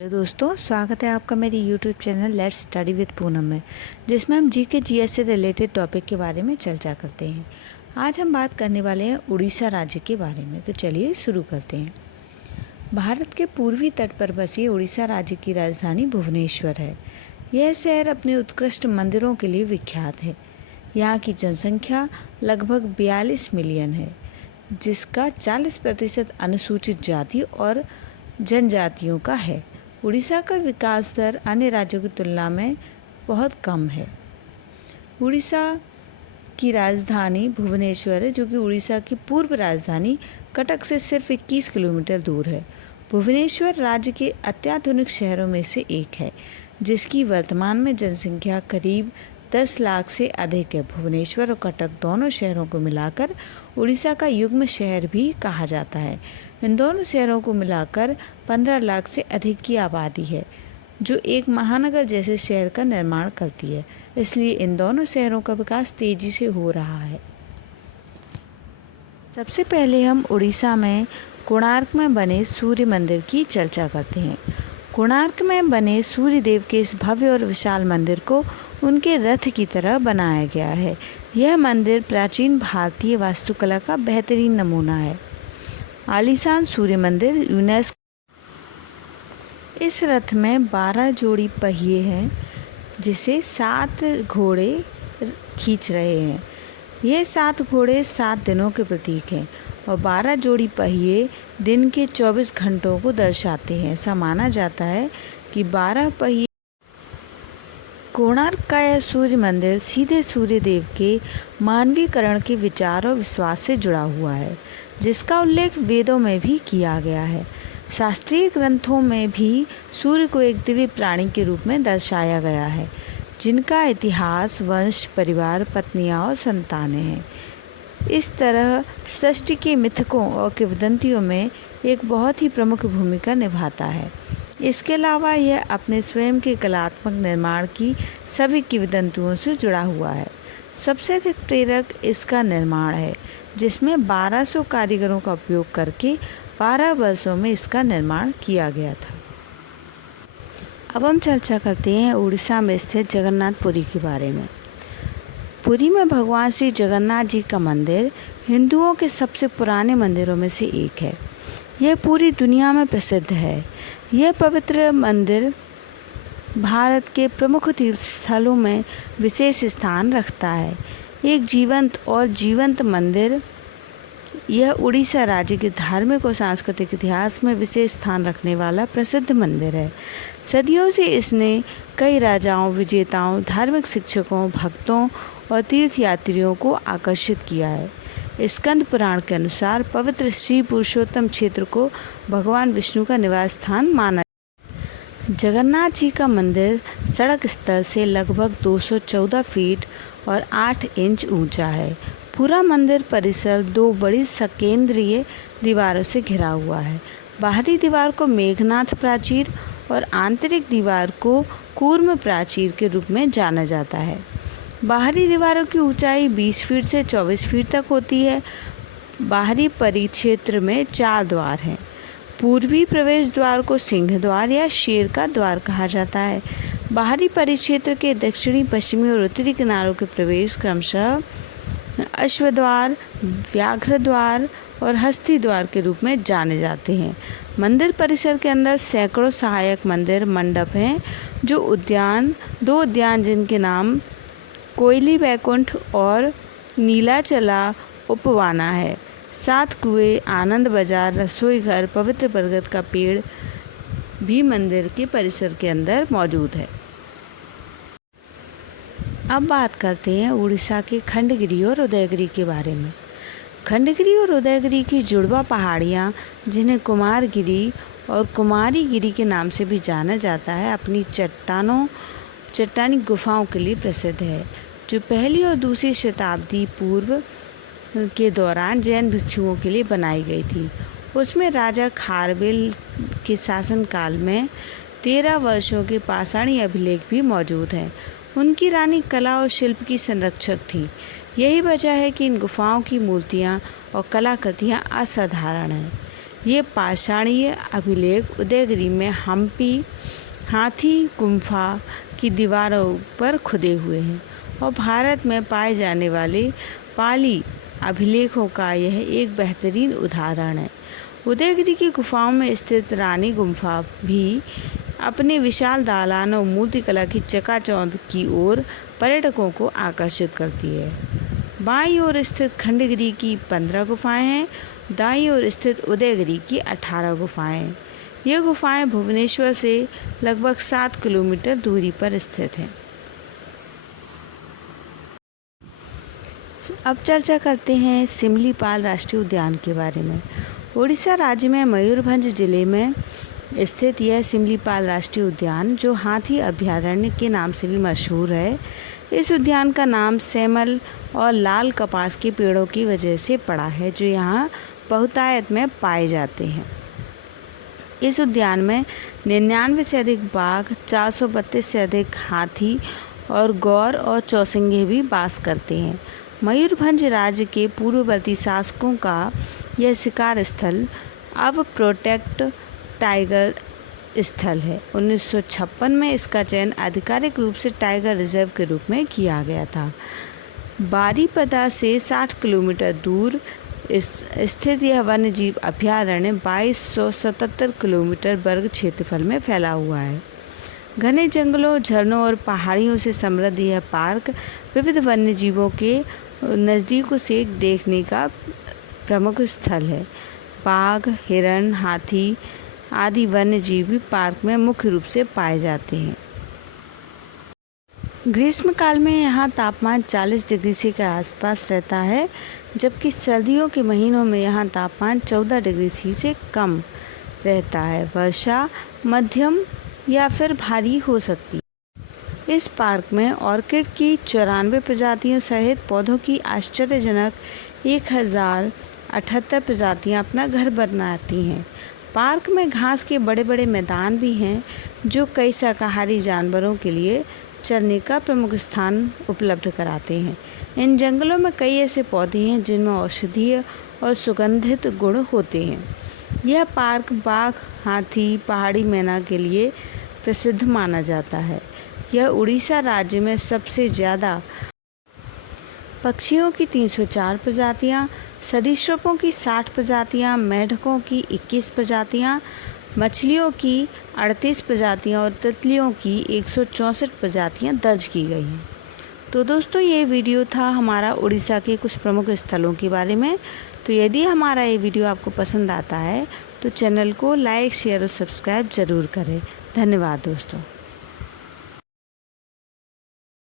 Hello दोस्तों, स्वागत है आपका मेरी YouTube channel let's study with Poonam में, जिसमें हम जीके जीएस से रिलेटेड टॉपिक के बारे में चर्चा करते हैं। आज हम बात करने वाले हैं उड़ीसा राज्य के बारे में। तो चलिए शुरू करते हैं। भारत के पूर्वी तट पर बसी उड़ीसा राज्य की राजधानी भुवनेश्वर है। यह शहर अपने उत्कृष्ट मंदिरों के लिए विख्यात है। यहाँ की जनसंख्या लगभग 42 मिलियन है, जिसका 40% अनुसूचित जाति और जनजातियों का है। उड़ीसा का विकास दर अन्य राज्यों की तुलना में बहुत कम है। उड़ीसा की राजधानी भुवनेश्वर है, जो कि उड़ीसा की पूर्व राजधानी कटक से सिर्फ 21 किलोमीटर दूर है। भुवनेश्वर राज्य के अत्याधुनिक शहरों में से एक है, जिसकी वर्तमान में जनसंख्या करीब 10 लाख से अधिक है। भुवनेश्वर और कटक दोनों शहरों को मिलाकर उड़ीसा का युग्म शहर भी कहा जाता है। इन दोनों शहरों को मिलाकर 15 लाख से अधिक की आबादी है, जो एक महानगर जैसे शहर का निर्माण करती है। इसलिए इन दोनों शहरों का विकास तेजी से हो रहा है। सबसे पहले हम उड़ीसा में कोणार्क में बने सूर्य मंदिर की चर्चा करते हैं। कोणार्क में बने सूर्य देव के इस भव्य और विशाल मंदिर को उनके रथ की तरह बनाया गया है। यह मंदिर प्राचीन भारतीय वास्तुकला का बेहतरीन नमूना है। आलीशान सूर्य मंदिर यूनेस्को। इस रथ में 12 जोड़ी पहिए हैं, जिसे 7 घोड़े खींच रहे हैं। ये 7 घोड़े 7 दिनों के प्रतीक हैं और 12 जोड़ी पहिए दिन के 24 घंटों को दर्शाते हैं। ऐसा माना जाता है कि 12 पहिए। कोणार्क का यह सूर्य मंदिर सीधे सूर्य देव के मानवीकरण के विचार और विश्वास से जुड़ा हुआ है, जिसका उल्लेख वेदों में भी किया गया है। शास्त्रीय ग्रंथों में भी सूर्य को एक दिव्य प्राणी के रूप में दर्शाया गया है, जिनका इतिहास, वंश, परिवार, पत्नियां और संतानें हैं। इस तरह सृष्टि के मिथकों और किंवदंतियों में एक बहुत ही प्रमुख भूमिका निभाता है। इसके अलावा यह अपने स्वयं के कलात्मक निर्माण की सभी किंवदंतियों से जुड़ा हुआ है। सबसे अधिक प्रेरक इसका निर्माण है, जिसमें 1200 कारीगरों का उपयोग करके 12 वर्षों में इसका निर्माण किया गया था। अब हम चर्चा करते हैं उड़ीसा में स्थित जगन्नाथपुरी के बारे में। पुरी में भगवान श्री जगन्नाथ जी का मंदिर हिंदुओं के सबसे पुराने मंदिरों में से एक है। यह पूरी दुनिया में प्रसिद्ध है। यह पवित्र मंदिर भारत के प्रमुख तीर्थ स्थलों में विशेष स्थान रखता है। एक जीवंत मंदिर, यह उड़ीसा राज्य के धार्मिक और सांस्कृतिक इतिहास में विशेष स्थान रखने वाला प्रसिद्ध मंदिर है। सदियों से इसने कई राजाओं, विजेताओं, धार्मिक शिक्षकों, भक्तों और तीर्थयात्रियों को आकर्षित किया है। स्कंद पुराण के अनुसार पवित्र श्री पुरुषोत्तम क्षेत्र को भगवान विष्णु का निवास स्थान माना। जगन्नाथ जी का मंदिर सड़क स्तर से लगभग 214 फीट और 8 इंच ऊंचा है। पूरा मंदिर परिसर 2 बड़ी सकेंद्रीय दीवारों से घिरा हुआ है। बाहरी दीवार को मेघनाथ प्राचीर और आंतरिक दीवार को कूर्म प्राचीर के रूप में जाना जाता है। बाहरी दीवारों की ऊंचाई 20 फीट से 24 फीट तक होती है। बाहरी परिक्षेत्र में 4 द्वार हैं। पूर्वी प्रवेश द्वार को सिंह द्वार या शेर का द्वार कहा जाता है। बाहरी परिक्षेत्र के दक्षिणी, पश्चिमी और उत्तरी किनारों के प्रवेश क्रमशः अश्वद्वार, व्याघ्र द्वार और हस्ती द्वार के रूप में जाने जाते हैं। मंदिर परिसर के अंदर सैकड़ों सहायक मंदिर मंडप हैं, जो 2 उद्यान जिनके नाम कोयली बैकुंठ और नीलाचला उपवाना है, 7 कुएं, आनंद बाजार, रसोई घर, पवित्र बरगद का पेड़ भी मंदिर के परिसर के अंदर मौजूद है। अब बात करते हैं उड़ीसा के खंडगिरी और उदयगिरी के बारे में। खंडगिरी और उदयगिरी की जुड़वा पहाड़ियाँ, जिन्हें कुमारगिरी और कुमारीगिरी के नाम से भी जाना जाता है, अपनी चट्टानी गुफाओं के लिए प्रसिद्ध है, जो पहली और दूसरी शताब्दी पूर्व के दौरान जैन भिक्षुओं के लिए बनाई गई थी। उसमें राजा खारवेल के शासनकाल में 13 वर्षों के पाषाणी अभिलेख भी मौजूद हैं। उनकी रानी कला और शिल्प की संरक्षक थी। यही वजह है कि इन गुफाओं की मूर्तियाँ और कलाकृतियाँ असाधारण हैं। ये पाषाणीय अभिलेख उदयगिरी में हम्पी हाथी गुम्फा की दीवारों पर खुदे हुए हैं और भारत में पाए जाने वाले पाली अभिलेखों का यह एक बेहतरीन उदाहरण है। उदयगिरी की गुफाओं में स्थित रानी गुम्फा भी अपने विशाल दालान और मूर्तिकला की चकाचौंध की ओर पर्यटकों को आकर्षित करती है। बाईं ओर स्थित खंडगिरी की 15 गुफाएं हैं, दाईं ओर स्थित उदयगिरी की 18 गुफाएं हैं। ये गुफाएं भुवनेश्वर से लगभग 7 किलोमीटर दूरी पर स्थित हैं। अब चर्चा करते हैं सिमलीपाल राष्ट्रीय उद्यान के बारे में। उड़ीसा राज्य में मयूरभंज जिले में स्थित यह सिमलीपाल राष्ट्रीय उद्यान, जो हाथी अभयारण्य के नाम से भी मशहूर है, इस उद्यान का नाम सेमल और लाल कपास के पेड़ों की वजह से पड़ा है, जो यहाँ बहुतायत में पाए जाते हैं। इस उद्यान में 99 से अधिक बाघ, 432 से अधिक हाथी और गौर और चौसिंगे भी वास करते हैं। मयूरभंज राज्य के पूर्ववर्ती शासकों का यह शिकार स्थल अब प्रोटेक्ट टाइगर स्थल है। 1956 में इसका चयन आधिकारिक रूप से टाइगर रिजर्व के रूप में किया गया था। बारीपदा से 60 किलोमीटर दूर स्थित यह वन्यजीव अभयारण्य 2277 किलोमीटर वर्ग क्षेत्रफल में फैला हुआ है। घने जंगलों, झरनों और पहाड़ियों से समृद्ध यह पार्क विविध वन्यजीवों के नज़दीक से देखने का प्रमुख स्थल है। बाघ, हिरण, हाथी आदि वन्यजीव भी पार्क में मुख्य रूप से पाए जाते हैं। ग्रीष्मकाल में यहाँ तापमान 40 डिग्री से के आसपास रहता है, जबकि सर्दियों के महीनों में यहाँ तापमान 14 डिग्री सी से कम रहता है। वर्षा मध्यम या फिर भारी हो सकती है। इस पार्क में ऑर्किड की 94 प्रजातियों सहित पौधों की आश्चर्यजनक 1078 प्रजातियाँ अपना घर बनाती हैं। पार्क में घास के बड़े बड़े मैदान भी हैं, जो कई शाकाहारी जानवरों के लिए चरने का प्रमुख स्थान उपलब्ध कराते हैं। इन जंगलों में कई ऐसे पौधे हैं जिनमें औषधीय और सुगंधित गुण होते हैं। यह पार्क बाघ, हाथी, पहाड़ी मैना के लिए प्रसिद्ध माना जाता है। यह उड़ीसा राज्य में सबसे ज़्यादा पक्षियों की 304 प्रजातियाँ, सरीसृपों की 60 प्रजातियाँ, मेंढकों की 21 प्रजातियाँ, मछलियों की 38 प्रजातियाँ और तितलियों की 164 प्रजातियाँ दर्ज की गई हैं। तो दोस्तों, ये वीडियो था हमारा उड़ीसा के कुछ प्रमुख स्थलों के बारे में। तो यदि हमारा ये वीडियो आपको पसंद आता है तो चैनल को लाइक, शेयर और सब्सक्राइब ज़रूर करें। धन्यवाद दोस्तों।